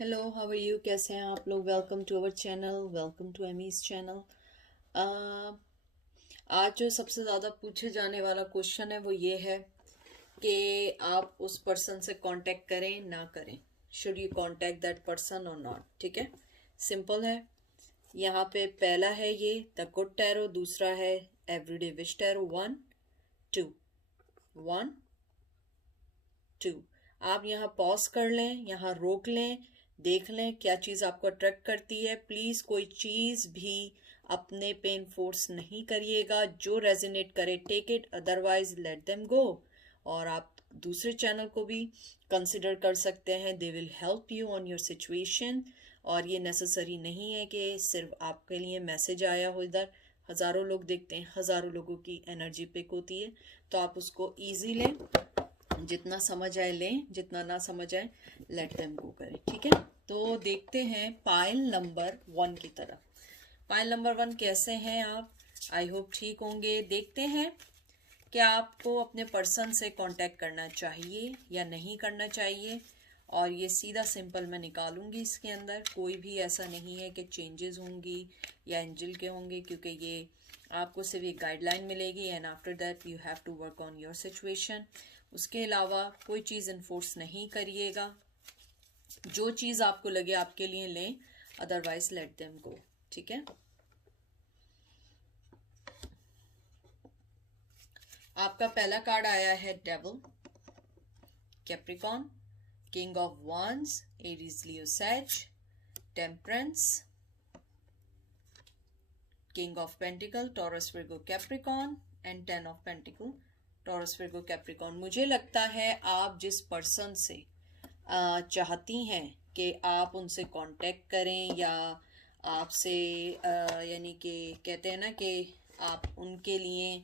Hello, how are you? कैसे हैं आप लोग? Welcome to our channel, welcome to Amy's channel. आज जो सबसे ज़्यादा पूछे जाने वाला क्वेश्चन है वो ये है कि आप उस पर्सन से कांटेक्ट करें ना करें। Should you contact that person और नॉट? ठीक है, सिंपल है। यहाँ पे पहला है ये द गुड टैरो, दूसरा है एवरीडे विश टैरो। 1 2 1 2। आप यहाँ पॉज कर लें, यहाँ रोक लें, देख लें क्या चीज़ आपको अट्रैक्ट करती है। प्लीज़ कोई चीज़ भी अपने पे फोर्स नहीं करिएगा। जो रेजोनेट करे take it, otherwise let them go. और आप दूसरे चैनल को भी कंसिडर कर सकते हैं, they will help you on your situation. और ये नेसेसरी नहीं है कि सिर्फ आपके लिए मैसेज आया हो। इधर हज़ारों लोग देखते हैं, हज़ारों लोगों की एनर्जी पिक होती है, तो आप उसको ईजी लें, जितना समझ आए लें, जितना ना समझ आए लेट देम गो करें। ठीक है, तो देखते हैं पाइल नंबर 1 की तरफ। पाइल नंबर 1, कैसे हैं आप? आई होप ठीक होंगे। देखते हैं क्या आपको अपने पर्सन से कांटेक्ट करना चाहिए या नहीं करना चाहिए। और ये सीधा सिंपल मैं निकालूंगी। इसके अंदर कोई भी ऐसा नहीं है कि चेंजेस होंगी या एंजल के होंगे, क्योंकि ये आपको सिर्फ एक गाइडलाइन मिलेगी and after that you have to work on your situation. उसके अलावा कोई चीज़ इन्फोर्स नहीं करिएगा। जो चीज़ आपको लगे आपके लिए लें, अदरवाइज लेट देम गो। ठीक है, आपका पहला कार्ड आया है devil, Capricorn, king of wands, Aries, Leo, Sag, temperance, king of pentacle, Taurus, Virgo, Capricorn and 10 of pentacle, Taurus, Virgo, Capricorn. मुझे लगता है आप जिस पर्सन से चाहती हैं कि आप उनसे कांटेक्ट करें या आपसे यानी कि कहते हैं ना कि आप उनके लिए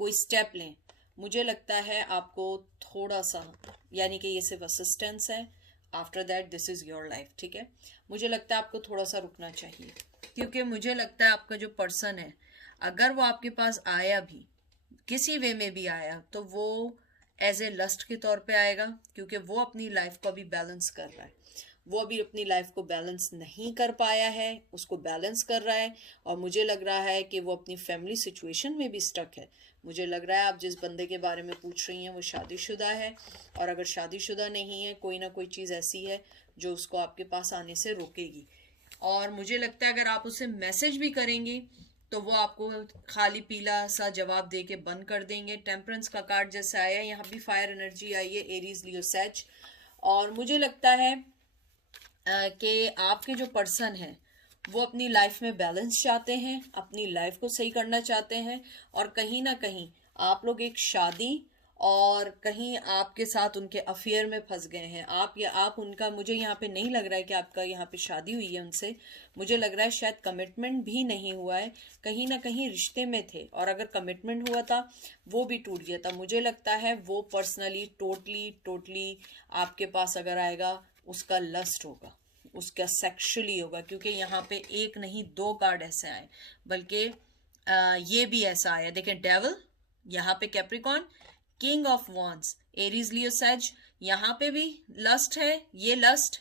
कोई स्टेप लें, मुझे लगता है आपको थोड़ा सा, यानी कि ये सिर्फ असिस्टेंस है। After that this is your life. ठीक है, मुझे लगता है आपको थोड़ा सा रुकना चाहिए, क्योंकि मुझे लगता है आपका जो पर्सन है, अगर वो आपके पास आया भी, किसी वे में भी आया, तो वो एज ए लस्ट के तौर पे आएगा, क्योंकि वो अपनी लाइफ को अभी बैलेंस कर रहा है। वो अभी अपनी लाइफ को बैलेंस नहीं कर पाया है, उसको बैलेंस कर रहा है। और मुझे लग रहा है कि वो अपनी फैमिली सिचुएशन में भी स्टक है। मुझे लग रहा है आप जिस बंदे के बारे में पूछ रही हैं वो शादीशुदा है, और अगर शादीशुदा नहीं है, कोई ना कोई चीज़ ऐसी है जो उसको आपके पास आने से रोकेगी। और मुझे लगता है अगर आप उसे मैसेज भी करेंगी तो वो आपको खाली पीला सा जवाब दे के बंद कर देंगे। टेम्परेंस का कार्ड जैसा आया है, यहाँ भी फायर एनर्जी आई है, एरीज, लियो, सैज। और मुझे लगता है कि आपके जो पर्सन है वो अपनी लाइफ में बैलेंस चाहते हैं, अपनी लाइफ को सही करना चाहते हैं। और कहीं ना कहीं आप लोग एक शादी और कहीं आपके साथ उनके अफेयर में फंस गए हैं। आप या आप उनका, मुझे यहाँ पे नहीं लग रहा है कि आपका यहाँ पे शादी हुई है उनसे। मुझे लग रहा है शायद कमिटमेंट भी नहीं हुआ है, कहीं ना कहीं रिश्ते में थे, और अगर कमिटमेंट हुआ था वो भी टूट गया था। मुझे लगता है वो पर्सनली टोटली टोटली आपके पास अगर आएगा, उसका लस्ट होगा, उसका सेक्सुअली होगा, क्योंकि यहाँ पे एक नहीं 2 कार्ड ऐसे आए, बल्कि ये भी ऐसा आया। देखें, डेविल, यहाँ पे Capricorn, king of wands, Aries, Leo, Sag, यहाँ पे भी लस्ट है, ये लस्ट,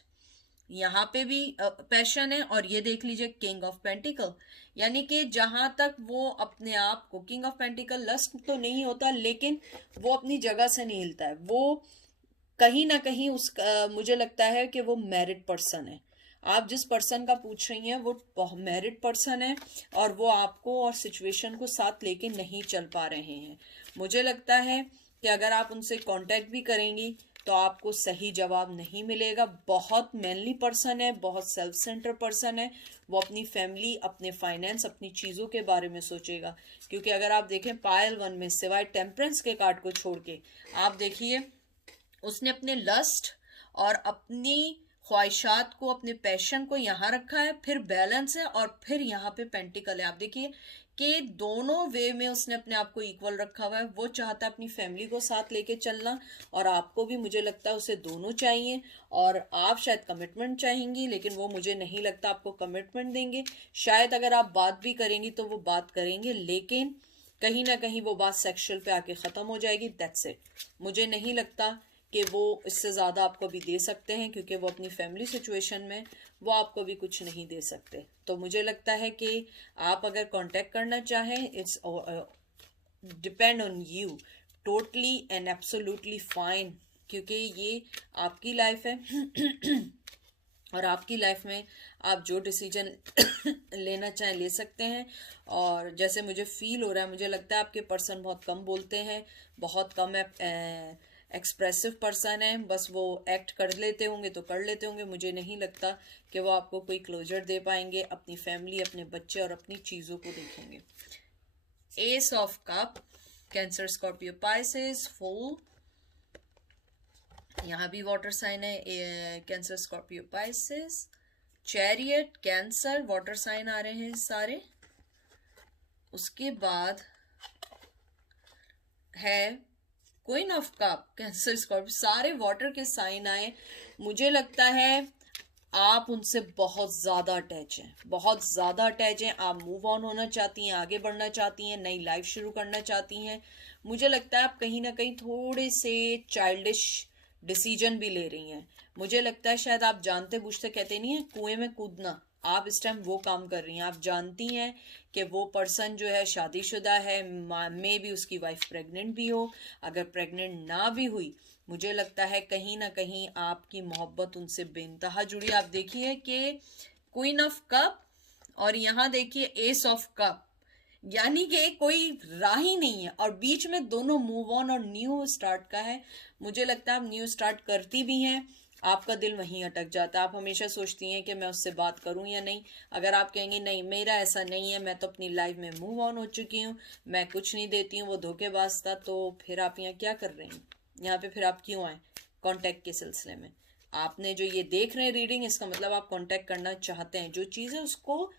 यहाँ पे भी पैशन है, और ये देख लीजिए किंग ऑफ पेंटिकल। यानी कि जहां तक वो अपने आप को, किंग ऑफ पेंटिकल लस्ट तो नहीं होता, लेकिन वो अपनी जगह से नहीं हिलता है। वो कहीं ना कहीं मुझे लगता है कि वो मैरिड पर्सन है। आप जिस पर्सन का पूछ रही हैं वो मैरिड पर्सन है, और वो आपको और सिचुएशन को साथ लेके नहीं चल पा रहे हैं। मुझे लगता है कि अगर आप उनसे कांटेक्ट भी करेंगी तो आपको सही जवाब नहीं मिलेगा। बहुत मैनली पर्सन है, बहुत सेल्फ सेंटर पर्सन है। वो अपनी फैमिली, अपने फाइनेंस, अपनी चीज़ों के बारे में सोचेगा। क्योंकि अगर आप देखें पायल 1 में सिवाय टेम्परेंस के कार्ड को छोड़ के, आप देखिए उसने अपने लस्ट और अपनी ख्वाहिशात को, अपने पैशन को यहाँ रखा है, फिर बैलेंस है, और फिर यहाँ पे पेंटिकल है। आप देखिए कि दोनों वे में उसने अपने आप को इक्वल रखा हुआ है। वो चाहता है अपनी फैमिली को साथ लेके चलना, और आपको भी मुझे लगता है उसे दोनों चाहिए। और आप शायद कमिटमेंट चाहेंगी, लेकिन वो मुझे नहीं लगता आपको कमिटमेंट देंगे। शायद अगर आप बात भी करेंगी तो वो बात करेंगे, लेकिन कहीं ना कहीं वो बात सेक्सुअल पे आके ख़त्म हो जाएगी। That's it. मुझे नहीं लगता कि वो इससे ज़्यादा आपको अभी दे सकते हैं, क्योंकि वो अपनी फैमिली सिचुएशन में वो आपको भी कुछ नहीं दे सकते। तो मुझे लगता है कि आप अगर कांटेक्ट करना चाहें, it's depend on you, totally and absolutely fine, क्योंकि ये आपकी लाइफ है और आपकी लाइफ में आप जो डिसीजन लेना चाहें ले सकते हैं। और जैसे मुझे फील हो रहा है, मुझे लगता है आपके पर्सन बहुत कम बोलते हैं, बहुत कम एक्सप्रेसिव पर्सन है, बस वो एक्ट कर लेते होंगे तो कर लेते होंगे। मुझे नहीं लगता कि वो आपको कोई क्लोजर दे पाएंगे, अपनी फैमिली, अपने बच्चे और अपनी चीज़ों को देखेंगे। Ace of cup, Cancer, Scorpio, Pisces, fool, यहाँ भी वाटर साइन है, Cancer, Scorpio, Pisces, chariot, Cancer, water sign आ रहे हैं सारे। उसके बाद है queen of cup, Cancer, Scorpio, सारे वाटर के साइन आए। मुझे लगता है आप उनसे बहुत ज़्यादा अटैच हैं, बहुत ज़्यादा अटैच हैं। आप मूव ऑन होना चाहती हैं, आगे बढ़ना चाहती हैं, नई लाइफ शुरू करना चाहती हैं। मुझे लगता है आप कहीं ना कहीं थोड़े से चाइल्डिश डिसीजन भी ले रही हैं। मुझे लगता है शायद आप जानते बूझते, कहते नहीं है कुएं में कूदना, आप इस टाइम वो काम कर रही हैं। आप जानती हैं कि वो पर्सन जो है शादीशुदा है, मे भी उसकी वाइफ प्रेग्नेंट भी हो। अगर प्रेग्नेंट ना भी हुई, मुझे लगता है कहीं ना कहीं आपकी मोहब्बत उनसे बेइंतहा जुड़ी। आप देखिए कि क्वीन ऑफ कप और यहाँ देखिए एस ऑफ कप, यानी कि कोई राह ही नहीं है, और बीच में दोनों मूव ऑन और न्यू स्टार्ट का है। मुझे लगता है आप न्यू स्टार्ट करती भी हैं, आपका दिल वहीं अटक जाता है। आप हमेशा सोचती हैं कि मैं उससे बात करूं या नहीं। अगर आप कहेंगी नहीं मेरा ऐसा नहीं है, मैं तो अपनी लाइफ में मूव ऑन हो चुकी हूँ, मैं कुछ नहीं देती हूँ, वो धोखेबाज था, तो फिर आप यहाँ क्या कर रही हैं? यहाँ पे फिर आप क्यों आए कांटेक्ट के सिलसिले में? आपने जो ये देख रहे हैं रीडिंग, इसका मतलब आप कांटेक्ट करना चाहते हैं। जो चीज़ है उसको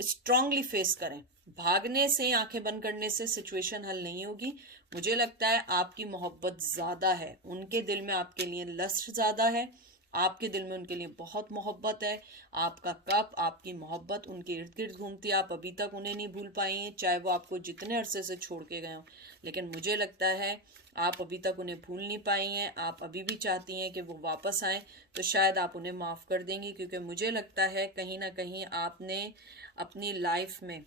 स्ट्रांगली फेस करें। भागने से, आंखें बंद करने से सिचुएशन हल नहीं होगी। मुझे लगता है आपकी मोहब्बत ज़्यादा है, उनके दिल में आपके लिए लस्ट ज़्यादा है, आपके दिल में उनके लिए बहुत मोहब्बत है। आपका कप, आपकी मोहब्बत उनके इर्द गिर्द घूमती है। आप अभी तक उन्हें नहीं भूल पाई हैं, चाहे वो आपको जितने अरसे से छोड़ के गए हों। लेकिन मुझे लगता है आप अभी तक उन्हें भूल नहीं पाई हैं। आप अभी भी चाहती हैं कि वो वापस आएँ, तो शायद आप उन्हें माफ़ कर देंगी, क्योंकि मुझे लगता है कहीं ना कहीं आपने अपनी लाइफ में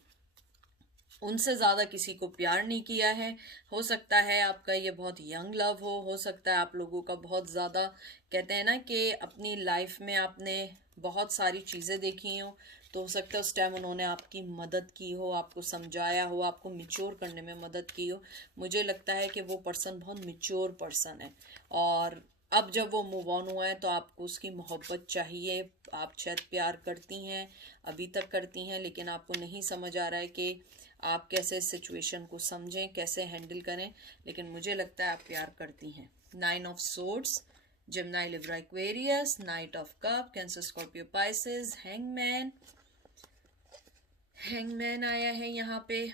उनसे ज़्यादा किसी को प्यार नहीं किया है। हो सकता है आपका ये बहुत यंग लव हो सकता है आप लोगों का बहुत ज़्यादा, कहते हैं ना कि अपनी लाइफ में आपने बहुत सारी चीज़ें देखी हो, तो हो सकता है उस टाइम उन्होंने आपकी मदद की हो, आपको समझाया हो, आपको मिच्योर करने में मदद की हो। मुझे लगता है कि वो पर्सन बहुत मिच्योर पर्सन है, और अब जब वो मूव ऑन हुआ है तो आपको उसकी मोहब्बत चाहिए। आप शायद प्यार करती हैं, अभी तक करती हैं, लेकिन आपको नहीं समझ आ रहा है कि आप कैसे इस सिचुएशन को समझें, कैसे हैंडल करें, लेकिन मुझे लगता है आप प्यार करती हैं। 9 of swords, Gemini, Libra, Aquarius, night of cup, Cancer, Scorpio, Pisces, hangman, hangman आया है यहाँ पे,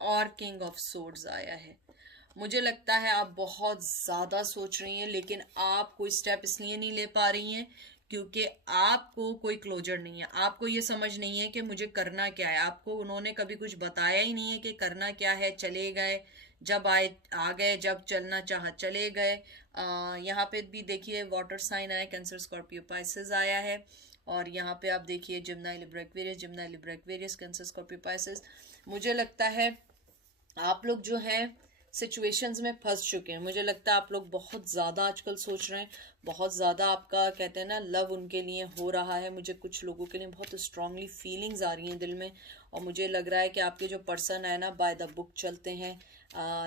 और किंग ऑफ सोर्ड्स आया है। मुझे लगता है आप बहुत ज़्यादा सोच रही हैं, लेकिन आप कोई स्टेप इसलिए नहीं ले पा रही हैं क्योंकि आपको कोई क्लोजर नहीं है। आपको ये समझ नहीं है कि मुझे करना क्या है। आपको उन्होंने कभी कुछ बताया ही नहीं है कि करना क्या है। चले गए, जब आए आ गए, जब चलना चाहा चले गए। यहाँ पे भी देखिए वाटर साइन आया, कैंसर, स्कॉर्पियो, पाइसेस आया है, और यहाँ पे आप देखिए Gemini, Libra, Aquarius, Gemini, Libra, Aquarius, cancer, Scorpio, Pisces. मुझे लगता है आप लोग जो हैं सिचुएशंस में फंस चुके हैं। मुझे लगता है आप लोग बहुत ज़्यादा आजकल सोच रहे हैं, बहुत ज़्यादा आपका, कहते हैं ना, लव उनके लिए हो रहा है। मुझे कुछ लोगों के लिए बहुत स्ट्रांगली फीलिंग्स आ रही हैं दिल में, और मुझे लग रहा है कि आपके जो पर्सन है ना, बाय द बुक चलते हैं।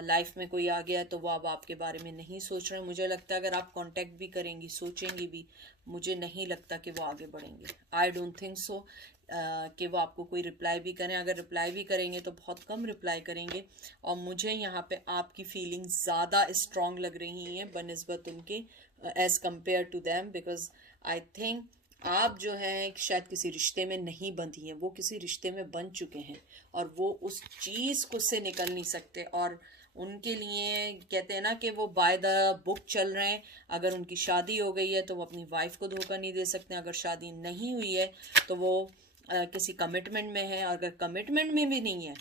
लाइफ में कोई आ गया है तो वो अब आपके बारे में नहीं सोच रहे हैं। मुझे लगता है अगर आप कांटेक्ट भी करेंगी, सोचेंगी भी, मुझे नहीं लगता कि वो आगे बढ़ेंगे। आई डोंट थिंक सो कि वो आपको कोई रिप्लाई भी करें। अगर रिप्लाई भी करेंगे तो बहुत कम रिप्लाई करेंगे, और मुझे यहाँ पे आपकी फीलिंग्स ज़्यादा स्ट्रॉन्ग लग रही हैं बनिस्बत उनके, as compare to them, because I think आप जो हैं शायद किसी रिश्ते में नहीं बंधी हैं, वो किसी रिश्ते में बंध चुके हैं, और वो उस चीज़ को से निकल नहीं सकते। और उनके लिए कहते हैं ना कि वो बाय द बुक चल रहे हैं। अगर उनकी शादी हो गई है तो वो अपनी वाइफ को धोखा नहीं दे सकते। अगर शादी नहीं हुई है तो वो किसी कमिटमेंट में है। अगर कमिटमेंट में भी नहीं है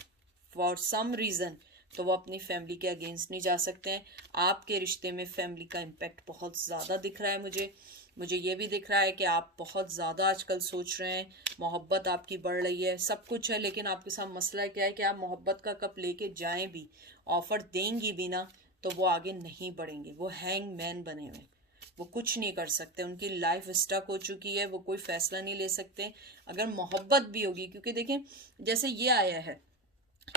फॉर सम रीज़न, तो वो अपनी फैमिली के अगेंस्ट नहीं जा सकते हैं। आपके रिश्ते में फैमिली का इम्पैक्ट बहुत ज़्यादा दिख रहा है मुझे ये भी दिख रहा है कि आप बहुत ज़्यादा आजकल सोच रहे हैं, मोहब्बत आपकी बढ़ रही है, सब कुछ है, लेकिन आपके साथ मसला क्या है कि आप मोहब्बत का कप लेके जाएं भी, ऑफर देंगी भी ना, तो वो आगे नहीं बढ़ेंगे। वो हैंग मैन बने हुए, वो कुछ नहीं कर सकते, उनकी लाइफ स्टक हो चुकी है, वो कोई फैसला नहीं ले सकते। अगर मोहब्बत भी होगी, क्योंकि देखें जैसे ये आया है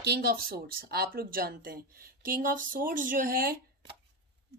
किंग ऑफ सोर्ड्स, आप लोग जानते हैं किंग ऑफ सोर्ड्स जो है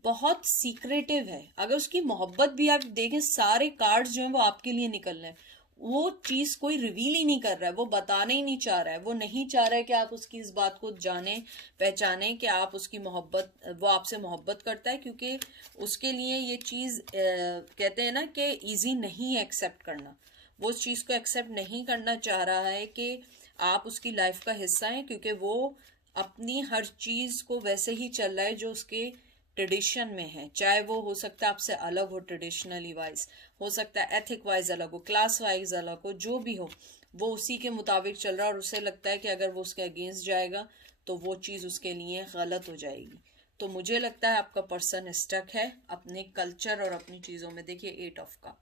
बहुत सीक्रेटिव है। अगर उसकी मोहब्बत भी आप देखें, सारे कार्ड्स जो हैं वो आपके लिए निकल रहे हैं, वो चीज कोई रिवील ही नहीं कर रहा है, वो बताने ही नहीं चाह रहा है, वो नहीं चाह रहा है कि आप उसकी इस बात को जाने पहचाने कि आप उसकी मोहब्बत, वो आपसे मोहब्बत करता है, क्योंकि उसके लिए ये चीज कहते हैं ना कि इजी नहीं है एक्सेप्ट करना। वो उस चीज को एक्सेप्ट नहीं करना चाह रहा है कि आप उसकी लाइफ का हिस्सा हैं, क्योंकि वो अपनी हर चीज को वैसे ही चल रहा है जो उसके ट्रेडिशन में है। चाहे वो हो सकता है आपसे अलग हो, ट्रेडिशनली वाइज हो सकता है, एथिक वाइज अलग हो, क्लास वाइज अलग हो, जो भी हो वो उसी के मुताबिक चल रहा है, और उसे लगता है कि अगर वो उसके अगेंस्ट जाएगा तो वो चीज़ उसके लिए गलत हो जाएगी। तो मुझे लगता है आपका पर्सन स्टक है अपने कल्चर और अपनी चीज़ों में। देखिए 8 of cup,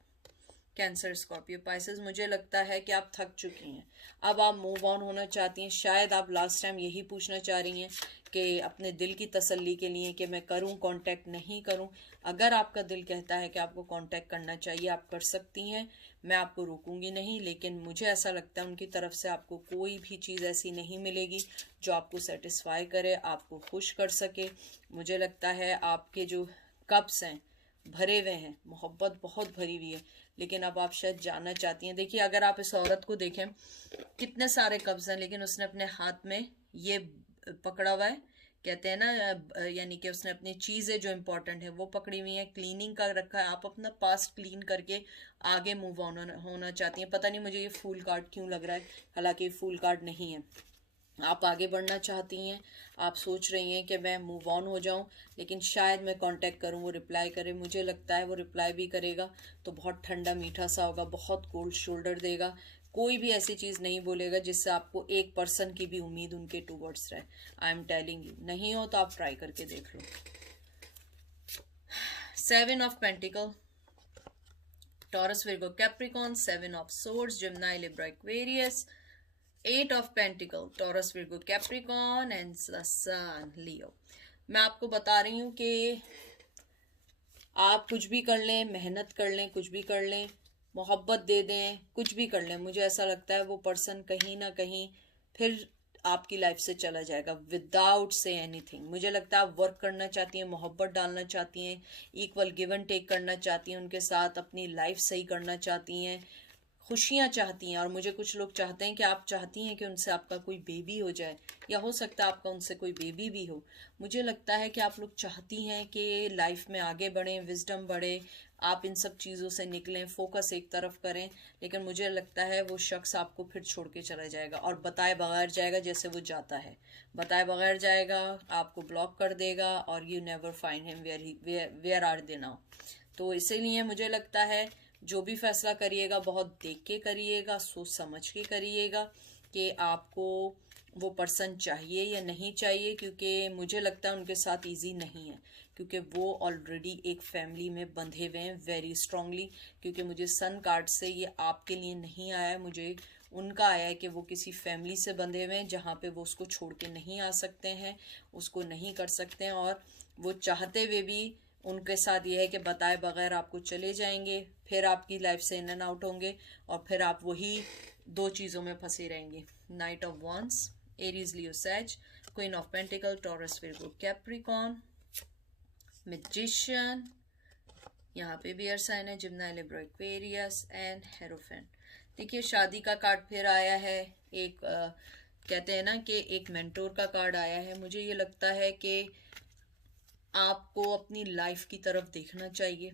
Cancer, Scorpio, Pisces, मुझे लगता है कि आप थक चुकी हैं, अब आप मूव ऑन होना चाहती हैं। शायद आप लास्ट टाइम यही पूछना चाह रही हैं कि अपने दिल की तसल्ली के लिए कि मैं करूं कांटेक्ट नहीं करूं। अगर आपका दिल कहता है कि आपको कांटेक्ट करना चाहिए, आप कर सकती हैं, मैं आपको रोकूंगी नहीं, लेकिन मुझे ऐसा लगता है उनकी तरफ से आपको कोई भी चीज़ ऐसी नहीं मिलेगी जो आपको सेटिस्फाई करे, आपको खुश कर सके। मुझे लगता है आपके जो कप्स हैं भरे हुए हैं, मोहब्बत बहुत भरी हुई है, लेकिन अब आप शायद जानना चाहती हैं। देखिए अगर आप इस औरत को देखें, कितने सारे कब्ज हैं, लेकिन उसने अपने हाथ में ये पकड़ा हुआ है, कहते हैं ना, यानी कि उसने अपनी चीज़ें जो इम्पोर्टेंट है वो पकड़ी हुई है, क्लीनिंग कर रखा है। आप अपना पास्ट क्लीन करके आगे मूव ऑन होना चाहती हैं। पता नहीं मुझे ये फूल कार्ड क्यों लग रहा है, हालांकि फूल कार्ड नहीं है। आप आगे बढ़ना चाहती हैं, आप सोच रही हैं कि मैं मूव ऑन हो जाऊं, लेकिन शायद मैं कांटेक्ट करूं, वो रिप्लाई करे। मुझे लगता है वो रिप्लाई भी करेगा तो बहुत ठंडा मीठा सा होगा, बहुत कोल्ड शोल्डर देगा, कोई भी ऐसी चीज़ नहीं बोलेगा जिससे आपको 1% की भी उम्मीद उनके टूवर्ड्स रहे। आई एम टेलिंग यू, नहीं हो तो आप ट्राई करके देख लो। 7 of pentacle, Taurus, Virgo, Capricorn, 7 of swords, Gemini, Libra, Aquarius, 8 of pentacle, Taurus, Virgo, Capricorn and sun, Leo. मैं आपको बता रही हूँ कि आप कुछ भी कर लें, मेहनत कर लें, कुछ भी कर लें, मोहब्बत दे दें, कुछ भी कर लें, मुझे ऐसा लगता है वो पर्सन कहीं ना कहीं फिर आपकी लाइफ से चला जाएगा विदाउट से एनीथिंग। मुझे लगता है आप वर्क करना चाहती हैं, मोहब्बत डालना चाहती हैं, इक्वल गिव एंड टेक करना चाहती हैं उनके साथ, अपनी लाइफ सही करना चाहती हैं, खुशियाँ चाहती हैं। और मुझे कुछ लोग चाहते हैं कि आप चाहती हैं कि उनसे आपका कोई बेबी हो जाए, या हो सकता है आपका उनसे कोई बेबी भी हो। मुझे लगता है कि आप लोग चाहती हैं कि लाइफ में आगे बढ़ें, विजडम बढ़े, आप इन सब चीज़ों से निकलें, फोकस एक तरफ करें, लेकिन मुझे लगता है वो शख्स आपको फिर छोड़ के चला जाएगा और बताए बगैर जाएगा, जैसे वो जाता है, बताए बगैर जाएगा, आपको ब्लॉक कर देगा, और you never find him where are they now. तो इसीलिए मुझे लगता है जो भी फैसला करिएगा बहुत देख के करिएगा, सोच समझ के करिएगा कि आपको वो पर्सन चाहिए या नहीं चाहिए, क्योंकि मुझे लगता है उनके साथ इजी नहीं है, क्योंकि वो ऑलरेडी एक फैमिली में बंधे हुए हैं वेरी स्ट्रांगली। क्योंकि मुझे सन कार्ड से ये आपके लिए नहीं आया है, मुझे उनका आया है कि वो किसी फैमिली से बंधे हुए हैं जहाँ पे वो उसको छोड़ के नहीं आ सकते हैं, उसको नहीं कर सकते हैं, और वो चाहते हुए भी उनके साथ ये है कि बताए बगैर आपको चले जाएंगे, फिर आपकी लाइफ से इन एंड आउट होंगे, और फिर आप वही दो चीज़ों में फंसे रहेंगे। Knight of wands, Aries, Leo, Sag, queen of pentacle, Taurus, Virgo, Capricorn, magician, यहाँ पे भी एयर साइन है, Gemini, Libra, Aquarius and hierophant. देखिए शादी का कार्ड फिर आया है, एक कहते हैं ना कि एक मेंटोर का कार्ड आया है। मुझे ये लगता है कि आपको अपनी लाइफ की तरफ देखना चाहिए।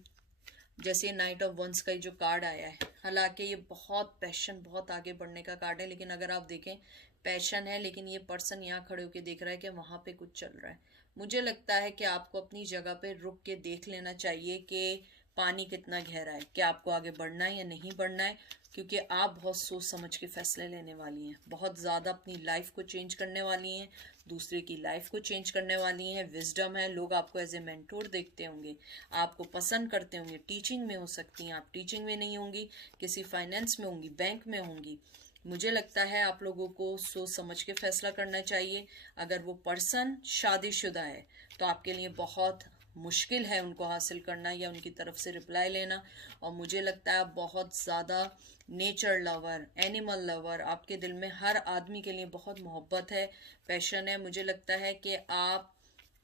जैसे नाइट ऑफ वंस का जो कार्ड आया है, हालांकि ये बहुत पैशन, बहुत आगे बढ़ने का कार्ड है, लेकिन अगर आप देखें पैशन है, लेकिन ये पर्सन यहाँ खड़े होकर देख रहा है कि वहाँ पे कुछ चल रहा है। मुझे लगता है कि आपको अपनी जगह पे रुक के देख लेना चाहिए कि पानी कितना गहरा है, क्या आपको आगे बढ़ना है या नहीं बढ़ना है, क्योंकि आप बहुत सोच समझ के फैसले लेने वाली हैं, बहुत ज़्यादा अपनी लाइफ को चेंज करने वाली हैं, दूसरे की लाइफ को चेंज करने वाली हैं। विजडम है, लोग आपको एज ए मेंटोर देखते होंगे, आपको पसंद करते होंगे, टीचिंग में हो सकती हैं, आप टीचिंग में नहीं होंगी, किसी फाइनेंस में होंगी, बैंक में होंगी। मुझे लगता है आप लोगों को सोच समझ के फैसला करना चाहिए। अगर वो पर्सन शादीशुदा है तो आपके लिए बहुत मुश्किल है उनको हासिल करना या उनकी तरफ से रिप्लाई लेना। और मुझे लगता है आप बहुत ज़्यादा नेचर लवर, एनिमल लवर, आपके दिल में हर आदमी के लिए बहुत मोहब्बत है, पैशन है। मुझे लगता है कि आप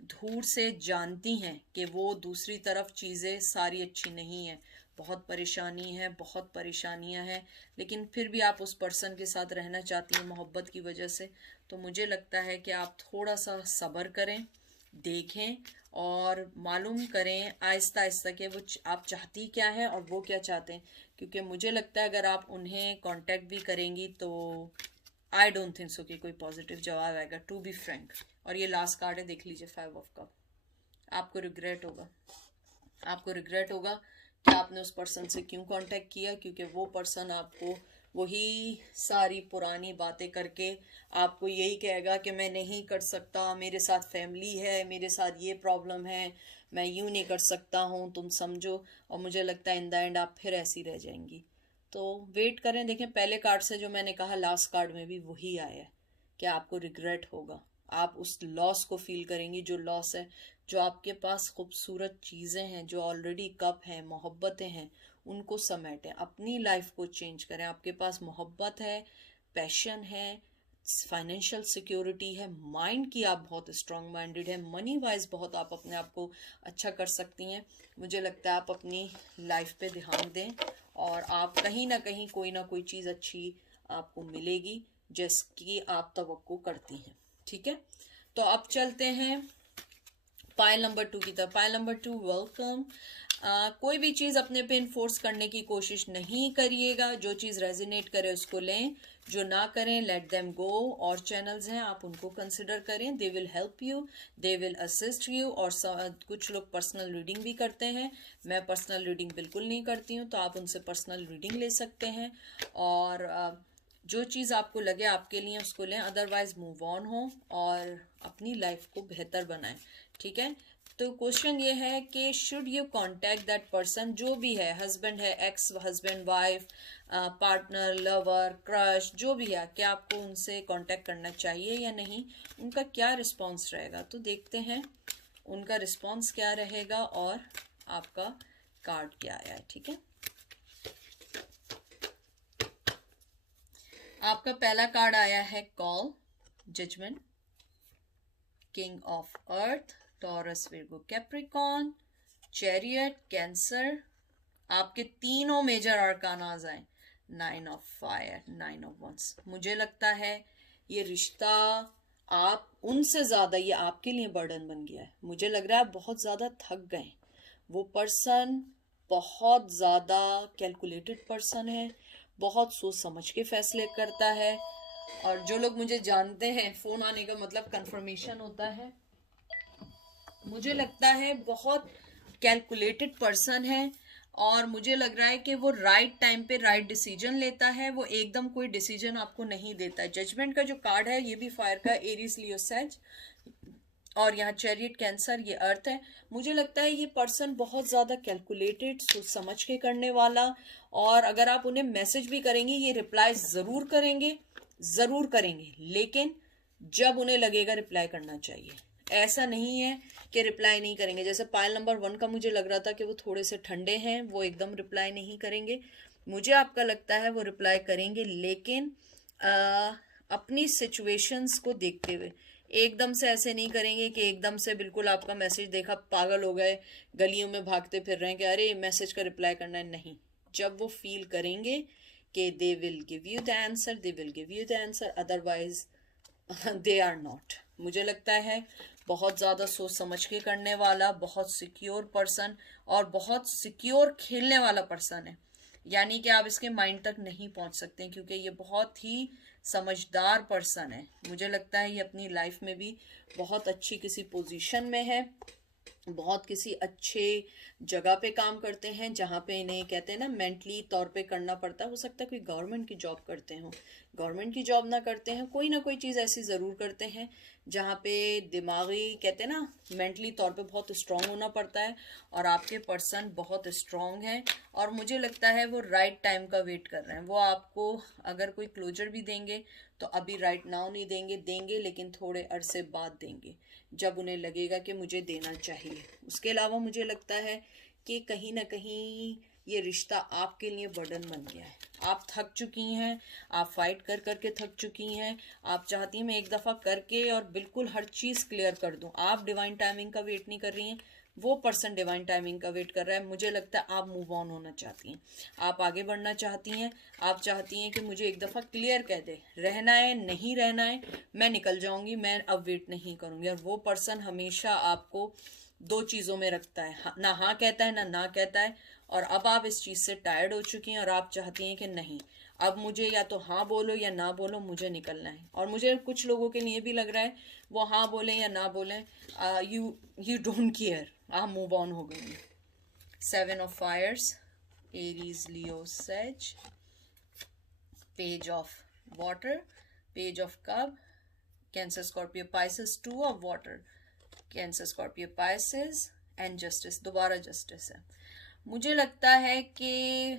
दूर से जानती हैं कि वो दूसरी तरफ चीज़ें सारी अच्छी नहीं है, बहुत परेशानी है, बहुत परेशानियां हैं, लेकिन फिर भी आप उस पर्सन के साथ रहना चाहती हैं मोहब्बत की वजह से। तो मुझे लगता है कि आप थोड़ा सा सब्र करें, देखें और मालूम करें आहिस्ता आहिस्ता कि वो आप चाहती क्या है और वो क्या चाहते हैं। क्योंकि मुझे लगता है अगर आप उन्हें कांटेक्ट भी करेंगी तो आई डोंट थिंक सो कि कोई पॉजिटिव जवाब आएगा, टू बी फ्रैंक। और ये लास्ट कार्ड है, देख लीजिए, 5 ऑफ कप। आपको रिग्रेट होगा, आपको रिग्रेट होगा कि आपने उस पर्सन से क्यों कांटेक्ट किया, क्योंकि वो पर्सन आपको वही सारी पुरानी बातें करके आपको यही कहेगा कि मैं नहीं कर सकता, मेरे साथ फैमिली है, मेरे साथ ये प्रॉब्लम है, मैं यूं नहीं कर सकता हूँ, तुम समझो। और मुझे लगता है इन द एंड आप फिर ऐसी रह जाएंगी। तो वेट करें, देखें पहले कार्ड से जो मैंने कहा लास्ट कार्ड में भी वही आया है कि आपको रिग्रेट होगा, आप उस लॉस को फील करेंगी, जो लॉस है, जो आपके पास खूबसूरत चीज़ें हैं, जो ऑलरेडी कप हैं, मोहब्बतें हैं, उनको समेटें, अपनी लाइफ को चेंज करें। आपके पास मोहब्बत है, पैशन है, फाइनेंशियल सिक्योरिटी है, माइंड की आप बहुत स्ट्रांग माइंडेड है, मनी वाइज बहुत आप अपने आप को अच्छा कर सकती हैं। मुझे लगता है आप अपनी लाइफ पे ध्यान दें और आप कहीं ना कहीं कोई ना कोई चीज़ अच्छी आपको मिलेगी जिसकी आप तवक्को करती हैं। ठीक है, तो अब चलते हैं पाइल नंबर 2 की तरफ। Pile number 2, welcome. कोई भी चीज़ अपने पे इन्फोर्स करने की कोशिश नहीं करिएगा, जो चीज़ रेजिनेट करे उसको लें, जो ना करें लेट देम गो। और चैनल्स हैं आप उनको कंसिडर करें, they will help you, they will assist you. और कुछ लोग पर्सनल रीडिंग भी करते हैं, मैं पर्सनल रीडिंग बिल्कुल नहीं करती हूँ, तो आप उनसे पर्सनल रीडिंग ले सकते हैं। और जो चीज़ आपको लगे आपके लिए उसको लें, अदरवाइज मूव ऑन हो और अपनी लाइफ को बेहतर बनाएं। ठीक है, तो क्वेश्चन ये है कि should you contact that person, जो भी है, हस्बैंड है, ex husband, wife, partner, lover, crush, जो भी है, क्या आपको उनसे कांटेक्ट करना चाहिए या नहीं, उनका क्या रिस्पॉन्स रहेगा। तो देखते हैं उनका रिस्पॉन्स क्या रहेगा और आपका कार्ड क्या आया है। ठीक है, आपका पहला कार्ड आया है call, judgement, king of earth, Taurus, Virgo, Capricorn, chariot, Cancer. आपके तीनों मेजर आर्कानाज आए, 9 ऑफ फायर, 9 ऑफ वंस। मुझे लगता है ये रिश्ता आप उनसे ज्यादा ये आपके लिए बर्डन बन गया है। मुझे लग रहा है आप बहुत ज्यादा थक गए। वो पर्सन बहुत ज्यादा कैलकुलेटेड पर्सन है, बहुत सोच समझ के फैसले करता है। और जो लोग मुझे जानते हैं, फोन आने का मतलब कंफर्मेशन होता है। मुझे लगता है बहुत कैलकुलेटेड पर्सन है और मुझे लग रहा है कि वो राइट टाइम पे राइट डिसीजन लेता है, वो एकदम कोई डिसीजन आपको नहीं देता है। जजमेंट का जो कार्ड है ये भी फायर का, एरीज, लियो, सेज, और यहाँ चैरियट, कैंसर, ये अर्थ है। मुझे लगता है ये पर्सन बहुत ज़्यादा कैलकुलेटेड, सोच समझ के करने वाला। और अगर आप उन्हें मैसेज भी करेंगे ये रिप्लाई ज़रूर करेंगे, ज़रूर करेंगे, लेकिन जब उन्हें लगेगा रिप्लाई करना चाहिए। ऐसा नहीं है कि रिप्लाई नहीं करेंगे। जैसे पाइल नंबर 1 का मुझे लग रहा था कि वो थोड़े से ठंडे हैं, वो एकदम रिप्लाई नहीं करेंगे। मुझे आपका लगता है वो रिप्लाई करेंगे, लेकिन अपनी सिचुएशंस को देखते हुए। एकदम से ऐसे नहीं करेंगे कि एकदम से बिल्कुल आपका मैसेज देखा पागल हो गए, गलियों में भागते फिर रहे हैं कि अरे मैसेज का रिप्लाई करना है। नहीं, जब वो फील करेंगे कि they will give you the answer, they will give you the answer, otherwise they are not. मुझे लगता है बहुत ज़्यादा सोच समझ के करने वाला, बहुत सिक्योर पर्सन और बहुत सिक्योर खेलने वाला पर्सन है। यानी कि आप इसके माइंड तक नहीं पहुंच सकते क्योंकि ये बहुत ही समझदार पर्सन है। मुझे लगता है ये अपनी लाइफ में भी बहुत अच्छी किसी पोजीशन में है बहुत किसी अच्छे जगह पे काम करते हैं जहाँ पे इन्हें कहते हैं ना मेंटली तौर पे करना पड़ता है। हो सकता है कोई गवर्नमेंट की जॉब करते हो, गवर्नमेंट की जॉब ना करते हैं, कोई ना कोई चीज़ ऐसी ज़रूर करते हैं जहाँ पे दिमागी कहते हैं ना मेंटली तौर पे बहुत स्ट्रांग होना पड़ता है। और आपके पर्सन बहुत स्ट्रांग हैं और मुझे लगता है वो राइट टाइम का वेट कर रहे हैं। वो आपको अगर कोई क्लोजर भी देंगे तो अभी राइट नाउ नहीं देंगे, देंगे लेकिन थोड़े अरसे बाद देंगे जब उन्हें लगेगा कि मुझे देना चाहिए। उसके अलावा मुझे लगता है कि कहीं ना कहीं ये रिश्ता आपके लिए बर्डन बन गया है। आप थक चुकी हैं, आप फाइट कर करके थक चुकी हैं, आप चाहती हैं मैं एक दफ़ा करके और बिल्कुल हर चीज़ क्लियर कर दूं। आप डिवाइन टाइमिंग का वेट नहीं कर रही हैं, वो पर्सन डिवाइन टाइमिंग का वेट कर रहा है। मुझे लगता है आप मूव ऑन होना चाहती हैं, आप आगे बढ़ना चाहती हैं। आप चाहती हैं कि मुझे एक दफ़ा क्लियर कह दे, रहना है नहीं रहना है, मैं निकल जाऊंगी, मैं अब वेट नहीं करूंगी। और वो पर्सन हमेशा आपको दो चीज़ों में रखता है, ना हाँ कहता है ना कहता है। और अब आप इस चीज़ से टायर्ड हो चुकी हैं और आप चाहती हैं कि नहीं, अब मुझे या तो हाँ बोलो या ना बोलो, मुझे निकलना है। और मुझे कुछ लोगों के लिए भी लग रहा है वो हाँ बोलें या ना बोलें, यू डोंट केयर, आप मूव ऑन हो गई। 7 of fires, Aries Leo sage, page of water, page of cup, Cancer Scorpio Pisces, 2 of water, Cancer Scorpio Pisces and justice, दोबारा जस्टिस है। मुझे लगता है कि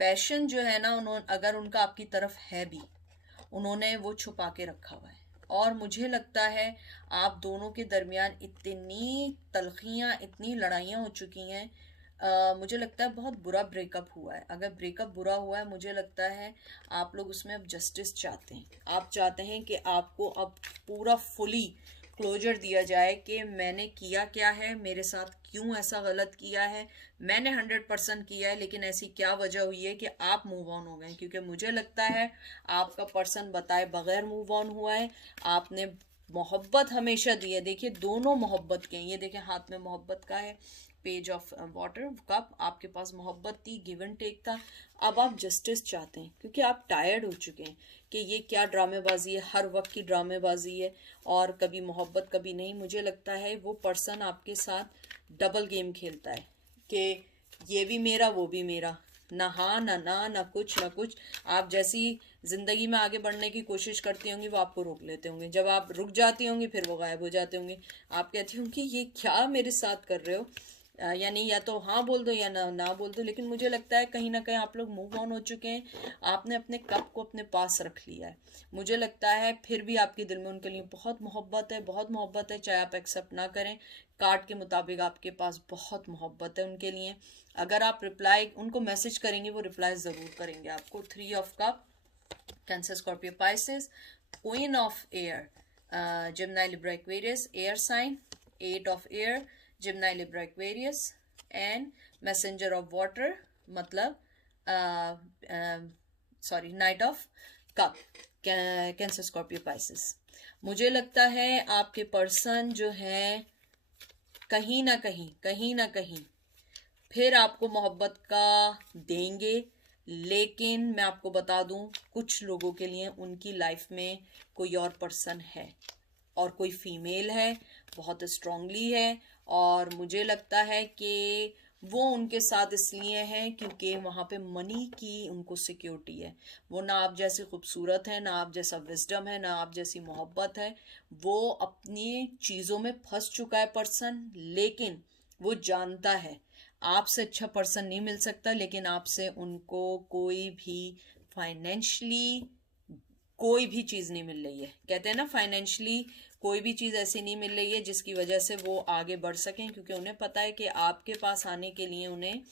पैशन जो है ना, उन्होंने अगर उनका आपकी तरफ है भी, उन्होंने वो छुपा के रखा हुआ है। और मुझे लगता है आप दोनों के दरमियान इतनी तलखियाँ, इतनी लड़ाइयाँ हो चुकी हैं। मुझे लगता है बहुत बुरा ब्रेकअप हुआ है। अगर ब्रेकअप बुरा हुआ है, मुझे लगता है आप लोग उसमें अब जस्टिस चाहते हैं। आप चाहते हैं कि आपको अब पूरा फुली क्लोजर दिया जाए कि मैंने किया क्या है, मेरे साथ क्यों ऐसा गलत किया है, मैंने 100% किया है लेकिन ऐसी क्या वजह हुई है कि आप मूव ऑन हो गए। क्योंकि मुझे लगता है आपका पर्सन बताए बगैर मूव ऑन हुआ है। आपने मोहब्बत हमेशा दी है, देखिए दोनों मोहब्बत के हैं, ये देखिए हाथ में मोहब्बत का है, पेज ऑफ वाटर कप, आपके पास मोहब्बत थी, गिव एंड टेक था। अब आप जस्टिस चाहते हैं क्योंकि आप टायर्ड हो चुके हैं कि ये क्या ड्रामेबाजी है, हर वक्त की ड्रामेबाजी है और कभी मोहब्बत कभी नहीं। मुझे लगता है वो पर्सन आपके साथ डबल गेम खेलता है कि ये भी मेरा वो भी मेरा, ना हाँ ना कुछ ना कुछ। आप जैसी जिंदगी में आगे बढ़ने की कोशिश करती होंगी वो आपको रोक लेते होंगे, जब आप रुक जाती होंगी फिर वो गायब हो जाते होंगे। आप कहती होंगी ये क्या मेरे साथ कर रहे हो, यानी या तो हाँ बोल दो या ना बोल दो। लेकिन मुझे लगता है कहीं ना कहीं आप लोग मूव ऑन हो चुके हैं, आपने अपने कप को अपने पास रख लिया है। मुझे लगता है फिर भी आपके दिल में उनके लिए बहुत मोहब्बत है, बहुत मोहब्बत है, चाहे आप एक्सेप्ट ना करें। कार्ड के मुताबिक आपके पास बहुत मोहब्बत है उनके लिए। अगर आप रिप्लाई उनको मैसेज करेंगे वो रिप्लाई ज़रूर करेंगे आपको। 3 of cup, Cancer Scorpio Pisces, queen of air, Gemini Libra Aquarius air sign, 8 of air, Gemini Libra Aquarius and messenger of water, मतलब sorry knight of cup, Cancer Scorpio Pisces. मुझे लगता है आपके पर्सन जो है कहीं ना कहीं फिर आपको मोहब्बत का देंगे। लेकिन मैं आपको बता दूं कुछ लोगों के लिए उनकी लाइफ में कोई और पर्सन है और कोई फीमेल है, बहुत स्ट्रांगली है। और मुझे लगता है कि वो उनके साथ इसलिए हैं क्योंकि वहाँ पे मनी की उनको सिक्योरिटी है। वो ना आप जैसी खूबसूरत है, ना आप जैसा विजडम है, ना आप जैसी मोहब्बत है। वो अपनी चीज़ों में फंस चुका है पर्सन, लेकिन वो जानता है आपसे अच्छा पर्सन नहीं मिल सकता। लेकिन आपसे उनको कोई भी फाइनेंशियली कोई भी चीज़ नहीं मिल रही है। कहते हैं ना फाइनेंशियली कोई भी चीज़ ऐसी नहीं मिल रही है जिसकी वजह से वो आगे बढ़ सकें, क्योंकि उन्हें पता है कि आपके पास आने के लिए उन्हें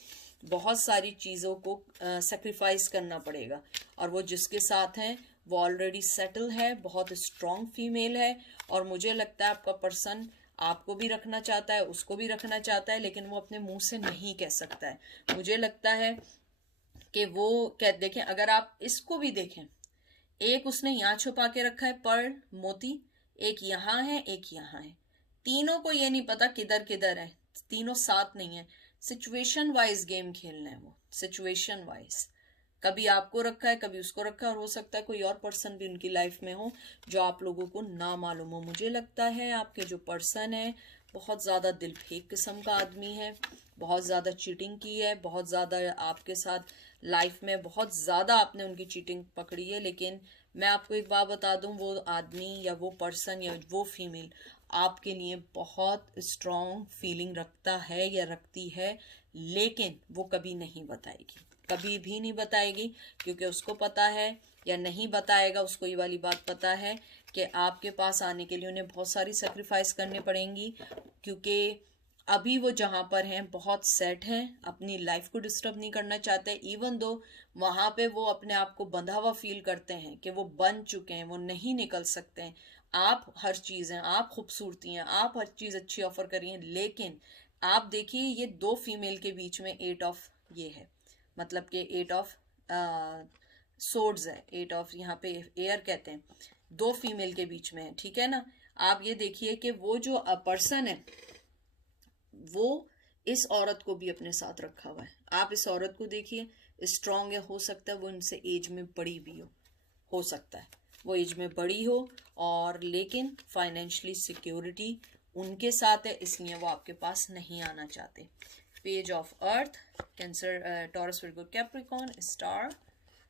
बहुत सारी चीज़ों को सेक्रीफाइस करना पड़ेगा। और वो जिसके साथ हैं वो ऑलरेडी सेटल है, बहुत स्ट्रॉन्ग फीमेल है। और मुझे लगता है आपका पर्सन आपको भी रखना चाहता है, उसको भी रखना चाहता है, लेकिन वो अपने मुंह से नहीं कह सकता है। मुझे लगता है कि वो कह देखें, अगर आप इसको भी देखें, एक उसने यहाँ छुपा के रखा है पर्ल मोती, एक यहाँ है एक यहाँ है, तीनों को ये नहीं पता किधर किधर है, तीनों साथ नहीं है। सिचुएशन वाइज गेम खेलना है वो, सिचुएशन वाइज। कभी आपको रखा है कभी उसको रखा है, और हो सकता है कोई और पर्सन भी उनकी लाइफ में हो जो आप लोगों को ना मालूम हो। मुझे लगता है आपके जो पर्सन है बहुत ज़्यादा दिल फेंक किस्म का आदमी है, बहुत ज़्यादा चीटिंग की है, बहुत ज़्यादा आपके साथ लाइफ में बहुत ज़्यादा आपने उनकी चीटिंग पकड़ी है। लेकिन मैं आपको एक बात बता दूं, वो आदमी या वो पर्सन या वो फीमेल आपके लिए बहुत स्ट्रॉन्ग फीलिंग रखता है या रखती है, लेकिन वो कभी नहीं बताएगी, कभी भी नहीं बताएगी, क्योंकि उसको पता है, या नहीं बताएगा, उसको ये वाली बात पता है कि आपके पास आने के लिए उन्हें बहुत सारी सेक्रीफाइस करनी पड़ेंगी, क्योंकि अभी वो जहाँ पर हैं बहुत सेट हैं, अपनी लाइफ को डिस्टर्ब नहीं करना चाहते। इवन दो वहाँ पे वो अपने आप को बंधा हुआ फील करते हैं कि वो बन चुके हैं, वो नहीं निकल सकते हैं। आप हर चीज़ हैं, आप खूबसूरती हैं, आप हर चीज़ अच्छी ऑफर करिए, लेकिन आप देखिए ये दो फीमेल के बीच में 8 ऑफ ये है, मतलब कि 8 ऑफ सोर्ड्स है, 8 ऑफ यहाँ पे एयर कहते हैं, दो फीमेल के बीच में है, ठीक है ना। आप ये देखिए कि वो जो पर्सन है वो इस औरत को भी अपने साथ रखा हुआ है। आप इस औरत को देखिए, स्ट्रांग है, हो सकता है वो इनसे एज में बड़ी भी हो सकता है वो एज में बड़ी हो, और लेकिन फाइनेंशियली सिक्योरिटी उनके साथ है, इसलिए वो आपके पास नहीं आना चाहते। Page of earth, cancer, taurus, Virgo, Capricorn, star,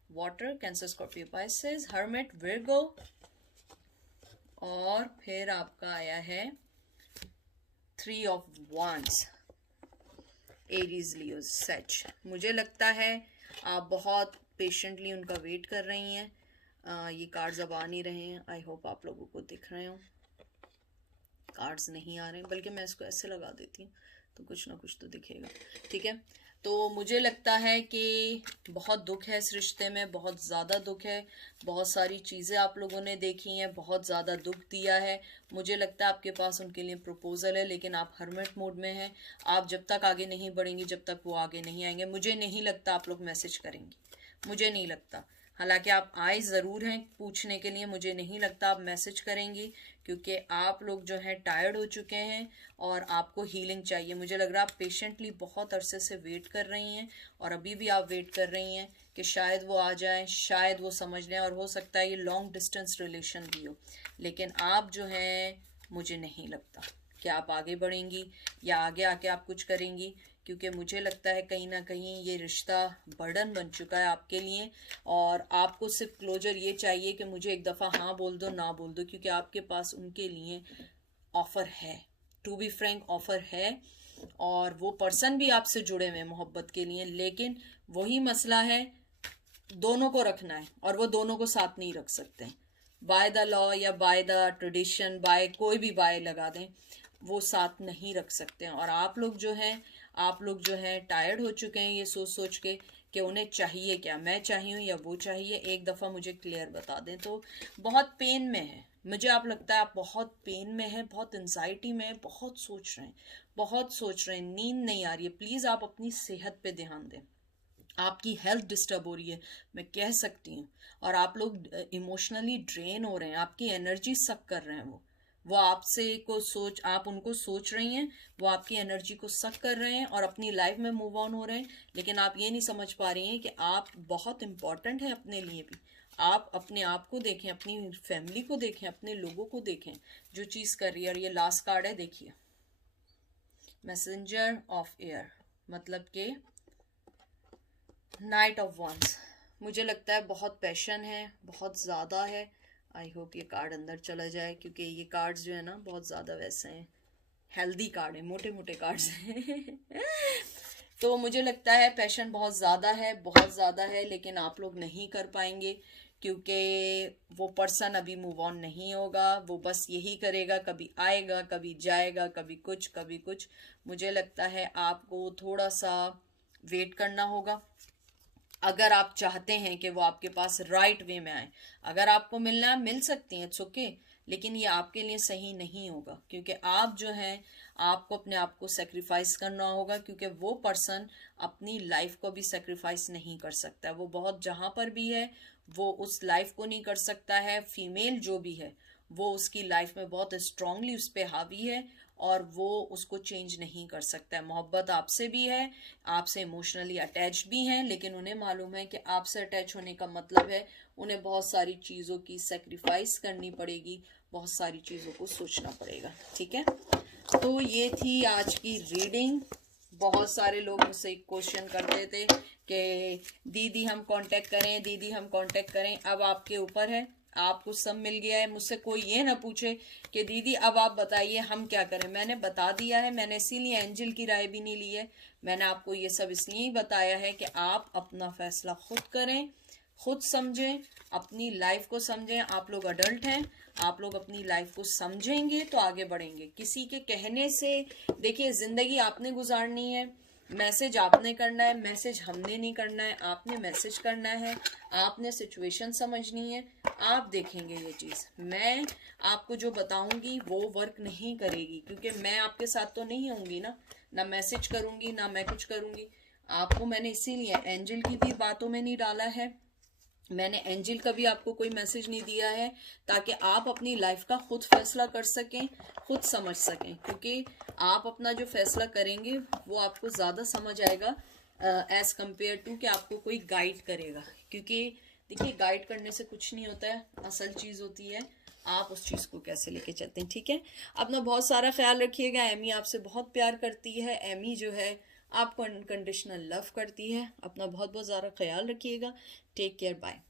water, Cancer, Scorpio, Pisces, hermit, Virgo, और फिर आपका आया है 3 ऑफ wands, एरीज, लियो, सच। मुझे लगता है आप बहुत पेशेंटली उनका वेट कर रही हैं। ये कार्ड्स अब आ नहीं रहे हैं, आई होप आप लोगों को दिख रहे हो। कार्ड्स नहीं आ रहे हैं, बल्कि मैं इसको ऐसे लगा देती हूँ तो कुछ ना कुछ तो दिखेगा, ठीक है। तो मुझे लगता है कि बहुत दुख है इस रिश्ते में, बहुत ज़्यादा दुख है, बहुत सारी चीज़ें आप लोगों ने देखी हैं, बहुत ज़्यादा दुख दिया है। मुझे लगता है आपके पास उनके लिए प्रपोजल है, लेकिन आप हर्मिट मोड में हैं। आप जब तक आगे नहीं बढ़ेंगी, जब तक वो आगे नहीं आएंगे, मुझे नहीं लगता आप लोग मैसेज करेंगी, मुझे नहीं लगता। हालांकि आप आए ज़रूर हैं पूछने के लिए, मुझे नहीं लगता आप मैसेज करेंगी, क्योंकि आप लोग जो हैं टायर्ड हो चुके हैं और आपको हीलिंग चाहिए। मुझे लग रहा है आप पेशेंटली बहुत अरसे से वेट कर रही हैं, और अभी भी आप वेट कर रही हैं कि शायद वो आ जाएं, शायद वो समझ लें, और हो सकता है ये लॉन्ग डिस्टेंस रिलेशन भी हो। लेकिन आप जो हैं, मुझे नहीं लगता कि आप आगे बढ़ेंगी या आगे आके आप कुछ करेंगी, क्योंकि मुझे लगता है कहीं ना कहीं ये रिश्ता बर्डन बन चुका है आपके लिए, और आपको सिर्फ क्लोजर ये चाहिए कि मुझे एक दफ़ा हाँ बोल दो, ना बोल दो, क्योंकि आपके पास उनके लिए ऑफ़र है, टू बी फ्रैंक ऑफ़र है, और वो पर्सन भी आपसे जुड़े हुए हैं मोहब्बत के लिए। लेकिन वही मसला है, दोनों को रखना है, और वो दोनों को साथ नहीं रख सकते बाय द लॉ या बाय द ट्रेडिशन, बाय कोई भी बाय लगा दें, वो साथ नहीं रख सकते हैं। और आप लोग जो हैं टायर्ड हो चुके हैं ये सोच सोच के कि उन्हें चाहिए क्या, मैं चाहिए या वो चाहिए, एक दफ़ा मुझे क्लियर बता दें। तो बहुत पेन में है, मुझे आप लगता है आप बहुत पेन में है, बहुत एंजाइटी में है, बहुत सोच रहे हैं, बहुत सोच रहे हैं, नींद नहीं आ रही है। प्लीज़ आप अपनी सेहत पे ध्यान दें, आपकी हेल्थ डिस्टर्ब हो रही है, मैं कह सकती हूँ, और आप लोग इमोशनली ड्रेन हो रहे हैं, आपकी एनर्जी सक कर रहे हैं। वो आपसे को सोच, आप उनको सोच रही हैं, वो आपकी एनर्जी को सक कर रहे हैं और अपनी लाइफ में मूव ऑन हो रहे हैं, लेकिन आप ये नहीं समझ पा रही हैं कि आप बहुत इंपॉर्टेंट हैं अपने लिए भी। आप अपने आप को देखें, अपनी फैमिली को देखें, अपने लोगों को देखें जो चीज़ कर रही है। और ये लास्ट कार्ड है, देखिए, मैसेंजर ऑफ एयर, मतलब कि नाइट ऑफ वंस। मुझे लगता है बहुत पैशन है, बहुत ज़्यादा है। आई होप ये कार्ड अंदर चला जाए, क्योंकि ये कार्ड्स जो है ना बहुत ज़्यादा वैसे हैं, हेल्दी कार्ड है, मोटे मोटे कार्ड्स हैं तो मुझे लगता है पैशन बहुत ज़्यादा है, बहुत ज़्यादा है, लेकिन आप लोग नहीं कर पाएंगे, क्योंकि वो पर्सन अभी मूव ऑन नहीं होगा, वो बस यही करेगा, कभी आएगा, कभी जाएगा, कभी कुछ, कभी कुछ। मुझे लगता है आपको थोड़ा सा वेट करना होगा, अगर आप चाहते हैं कि वो आपके पास राइट वे में आए। अगर आपको मिलना है, मिल सकती हैं, इट्स ओके, लेकिन ये आपके लिए सही नहीं होगा, क्योंकि आप जो हैं, आपको अपने आप को सेक्रीफाइस करना होगा, क्योंकि वो पर्सन अपनी लाइफ को भी सेक्रीफाइस नहीं कर सकता। वो बहुत जहाँ पर भी है, वो उस लाइफ को नहीं कर सकता है। फीमेल जो भी है वो उसकी लाइफ में बहुत स्ट्रांगली उस पर हावी है, और वो उसको चेंज नहीं कर सकता है। मोहब्बत आपसे भी है, आपसे इमोशनली अटैच भी हैं, लेकिन उन्हें मालूम है कि आपसे अटैच होने का मतलब है उन्हें बहुत सारी चीज़ों की सेक्रीफाइस करनी पड़ेगी, बहुत सारी चीज़ों को सोचना पड़ेगा, ठीक है। तो ये थी आज की रीडिंग। बहुत सारे लोग मुझसे क्वेश्चन करते थे कि दीदी हम कांटेक्ट करें, दीदी हम कांटेक्ट करें। अब आपके ऊपर है, आपको सब मिल गया है। मुझसे कोई ये ना पूछे कि दीदी अब आप बताइए हम क्या करें। मैंने बता दिया है, मैंने इसीलिए एंजल की राय भी नहीं ली है। मैंने आपको ये सब इसलिए ही बताया है कि आप अपना फैसला खुद करें, खुद समझें, अपनी लाइफ को समझें। आप लोग अडल्ट हैं, आप लोग अपनी लाइफ को समझेंगे तो आगे बढ़ेंगे। किसी के कहने से, देखिए जिंदगी आपने गुजारनी है, मैसेज आपने करना है, मैसेज हमने नहीं करना है। आपने मैसेज करना है, आपने सिचुएशन समझनी है। आप देखेंगे ये चीज़, मैं आपको जो बताऊंगी वो वर्क नहीं करेगी, क्योंकि मैं आपके साथ तो नहीं होंगी ना मैसेज करूंगी ना मैं कुछ करूंगी। आपको मैंने इसीलिए एंजल की भी बातों में नहीं डाला है, मैंने एंजल का भी आपको कोई मैसेज नहीं दिया है, ताकि आप अपनी लाइफ का खुद फैसला कर सकें, खुद समझ सकें। क्योंकि आप अपना जो फैसला करेंगे वो आपको ज़्यादा समझ आएगा एज कंपेयर टू कि आपको कोई गाइड करेगा। क्योंकि देखिए गाइड करने से कुछ नहीं होता है, असल चीज़ होती है आप उस चीज़ को कैसे लेके चलते हैं। ठीक है, अपना बहुत सारा ख्याल रखिएगा। एमी आपसे बहुत प्यार करती है, एमी जो है आपको अनकंडीशनल लव करती है। अपना बहुत बहुत ज़्यादा ख्याल रखिएगा। Take care, bye.